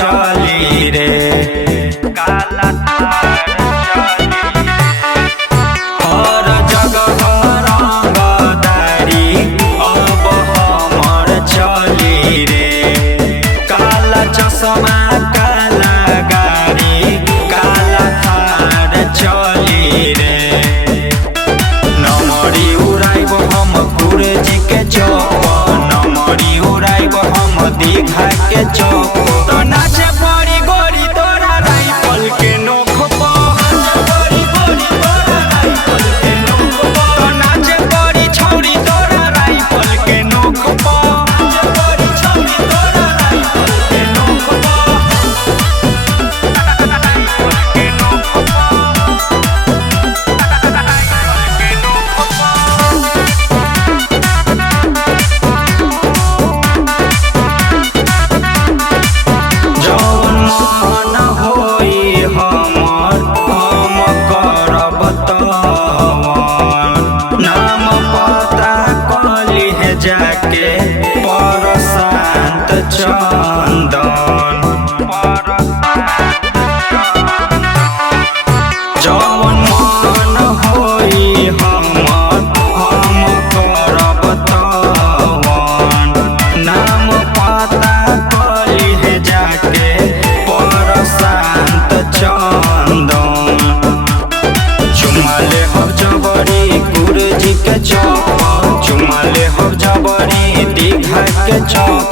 चली रे, काला थार चली हर जगह रंगदारी अब हमर चली रे। काला चश्मा काला गाड़ी काला थार चली रे। नमरी उड़ाइब हम गुरुजी के चौक, नमरी उड़ाइब हम दीघा के चौक। तो नाचे पड़ी गोरी तोरा राइफल के नोक पर, तो नाचे पड़ी छौरी तोरा राइफल के नोक पर। जौन मन होई हमर हम करब तवन, नाम पता कलिह जाके प्रशांत चंदन। जौन मन होई हमर हम करब तवन, नाम पता कलिह जाके प्रशांत चंदन। चुमा ले हम जबरी गुरुजी के चौक, चुमा ले हम जबरी दीघा के चौक।